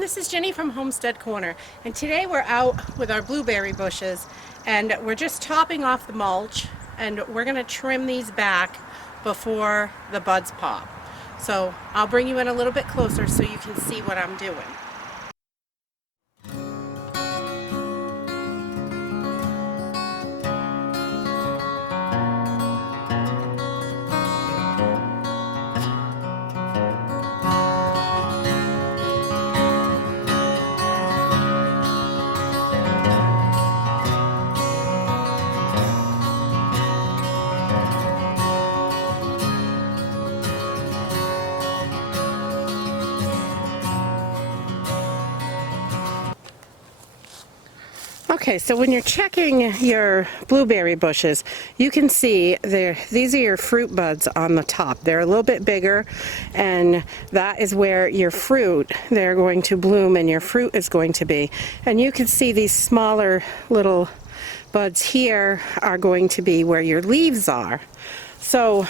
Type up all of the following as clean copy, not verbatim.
everyone, this is Jenny from Homestead Corner, and today we're out with our blueberry bushes and we're just topping off the mulch, and we're going to trim these back before the buds pop. So I'll bring you in a little bit closer so you can see what I'm doing. Okay, so when you're checking your blueberry bushes, you can see these are your fruit buds on the top. They're a little bit bigger, and that is where your fruit, they're going to bloom and your fruit is going to be. And you can see these smaller little buds here are going to be where your leaves are. So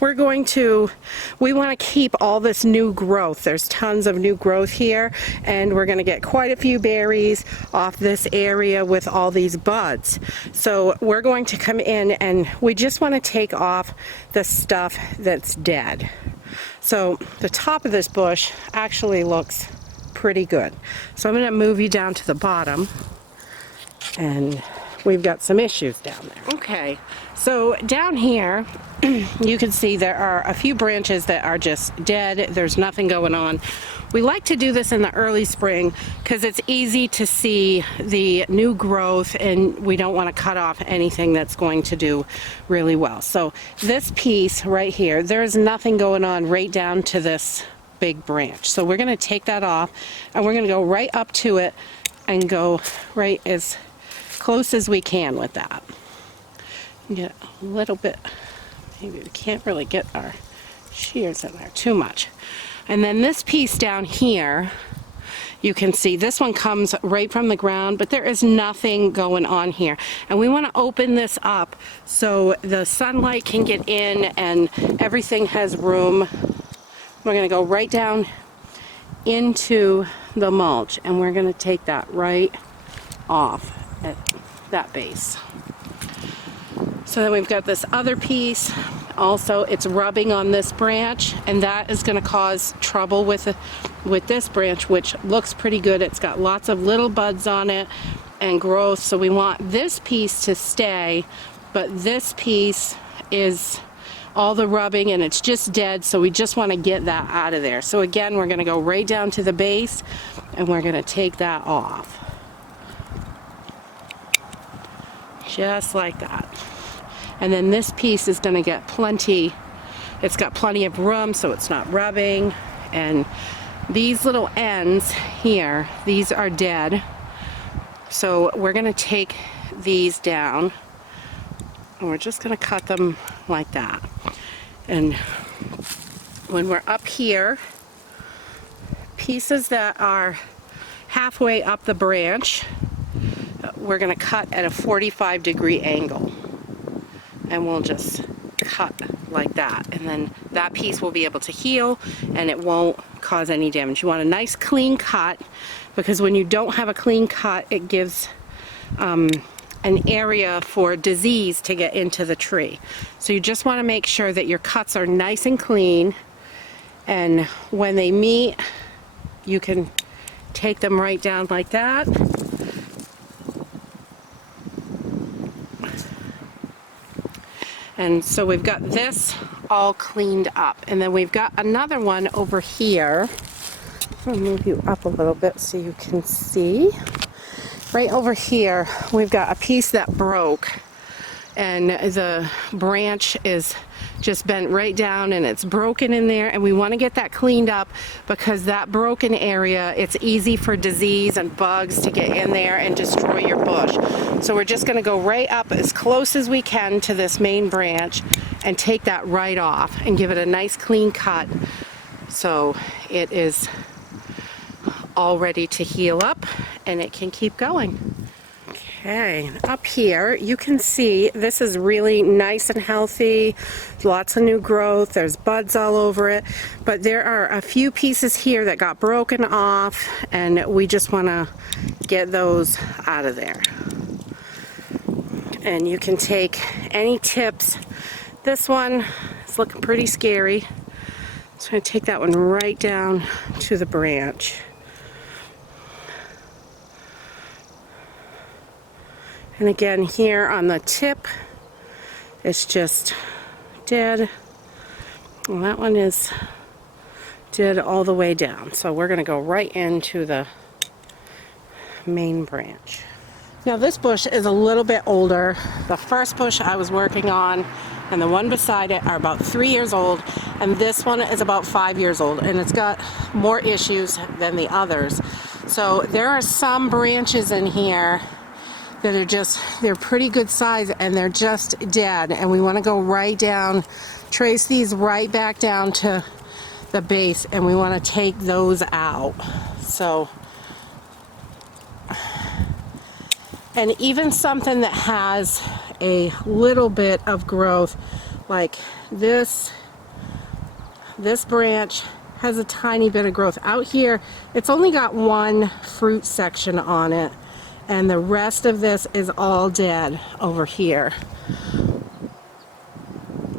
we want to keep all this new growth. There's tons of new growth here, and we're going to get quite a few berries off this area with all these buds. So we're going to come in and we just want to take off the stuff that's dead. So the top of this bush actually looks pretty good. So I'm going to move you down to the bottom, and we've got some issues down there. Okay, so down here you can see there are a few branches that are just dead. There's nothing going on. We like to do this in the early spring because it's easy to see the new growth, and we don't want to cut off anything that's going to do really well. So this piece right here, there's nothing going on right down to this big branch. So we're going to take that off, and we're going to go right up to it and go right as close as we can with that. Get a little bit, maybe we can't really get our shears in there too much. And then this piece down here, you can see this one comes right from the ground, but there is nothing going on here. And we want to open this up so the sunlight can get in and everything has room. We're going to go right down into the mulch, and we're going to take that right off at that base. So then we've got this other piece. Also, it's rubbing on this branch, and that is going to cause trouble with this branch, which looks pretty good. It's got lots of little buds on it and growth, so we want this piece to stay, but this piece is all the rubbing and it's just dead, so we just want to get that out of there. So again, we're going to go right down to the base and we're going to take that off. Just like that. And then this piece is going to get plenty, it's got plenty of room, so it's not rubbing. And these little ends here, these are dead. So we're going to take these down, and we're just going to cut them like that. And when we're up here, pieces that are halfway up the branch, we're going to cut at a 45-degree angle. And we'll just cut like that, and then that piece will be able to heal and it won't cause any damage. You want a nice clean cut, because when you don't have a clean cut, it gives an area for disease to get into the tree. So you just want to make sure that your cuts are nice and clean, and when they meet, you can take them right down like that. And so we've got this all cleaned up, and then we've got another one over here. I'll move you up a little bit so you can see. Right over here, we've got a piece that broke, and the branch is just bent right down and it's broken in there, and we want to get that cleaned up because that broken area, it's easy for disease and bugs to get in there and destroy your bush. So we're just going to go right up as close as we can to this main branch and take that right off and give it a nice clean cut so it is all ready to heal up and it can keep going. Okay. Okay, up here you can see this is really nice and healthy, lots of new growth, there's buds all over it, but there are a few pieces here that got broken off and we just want to get those out of there. And you can take any tips. This one is looking pretty scary, so I'm going to take that one right down to the branch. And again, here on the tip, it's just dead. And that one is dead all the way down. So we're going to go right into the main branch. Now this bush is a little bit older. The first bush I was working on and the one beside it are about 3 years old. And this one is about 5 years old. And it's got more issues than the others. So there are some branches in here that are they're pretty good size and they're just dead, and we want to go right down, trace these right back down to the base, and we want to take those out. So, and even something that has a little bit of growth, like this branch has a tiny bit of growth. Out here, it's only got one fruit section on it, and the rest of this is all dead over here.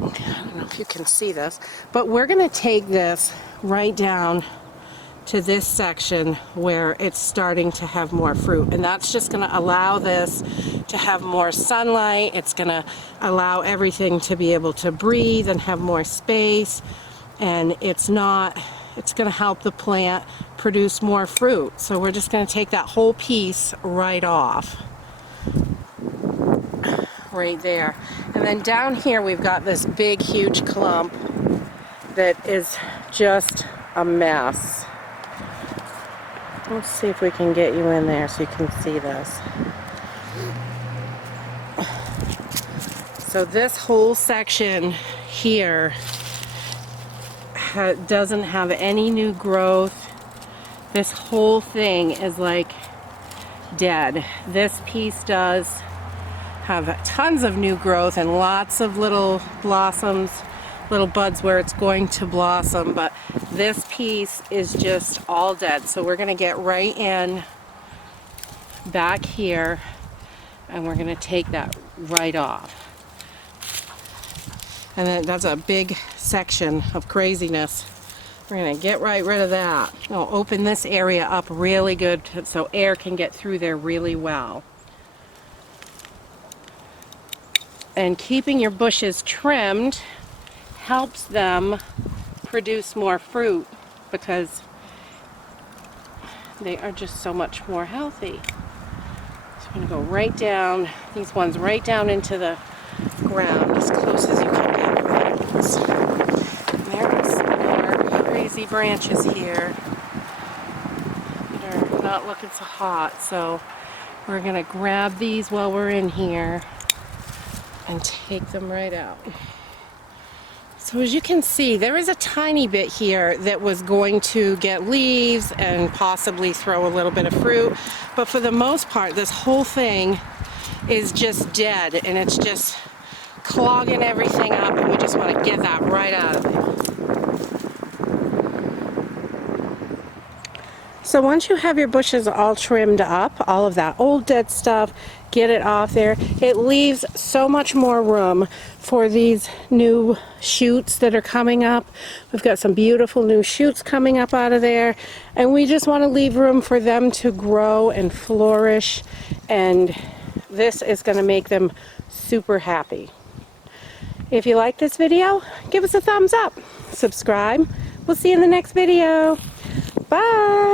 I don't know if you can see this, but we're going to take this right down to this section where it's starting to have more fruit, and that's just going to allow this to have more sunlight. It's going to allow everything to be able to breathe and have more space, and it's going to help the plant produce more fruit. So we're just going to take that whole piece right off. Right there. And then down here we've got this big huge clump that is just a mess. Let's see if we can get you in there so you can see this. So this whole section here doesn't have any new growth. This whole thing is like dead. This piece does have tons of new growth and lots of little blossoms, little buds where it's going to blossom, but this piece is just all dead. So we're going to get right in back here and we're going to take that right off. And then that's a big section of craziness. We're going to get right rid of that. We'll open this area up really good so air can get through there really well. And keeping your bushes trimmed helps them produce more fruit because they are just so much more healthy. So I'm going to go right down, these ones right down into the ground as close as you can get. And there's some more crazy branches here that are not looking so hot. So we're going to grab these while we're in here and take them right out. So as you can see, there is a tiny bit here that was going to get leaves and possibly throw a little bit of fruit, but for the most part this whole thing is just dead and it's just clogging everything up, and we just want to get that right out of there. So once you have your bushes all trimmed up, all of that old dead stuff, get it off there. It leaves so much more room for these new shoots that are coming up. We've got some beautiful new shoots coming up out of there, and we just want to leave room for them to grow and flourish, and this is going to make them super happy. If you like this video, give us a thumbs up. Subscribe. We'll see you in the next video. Bye.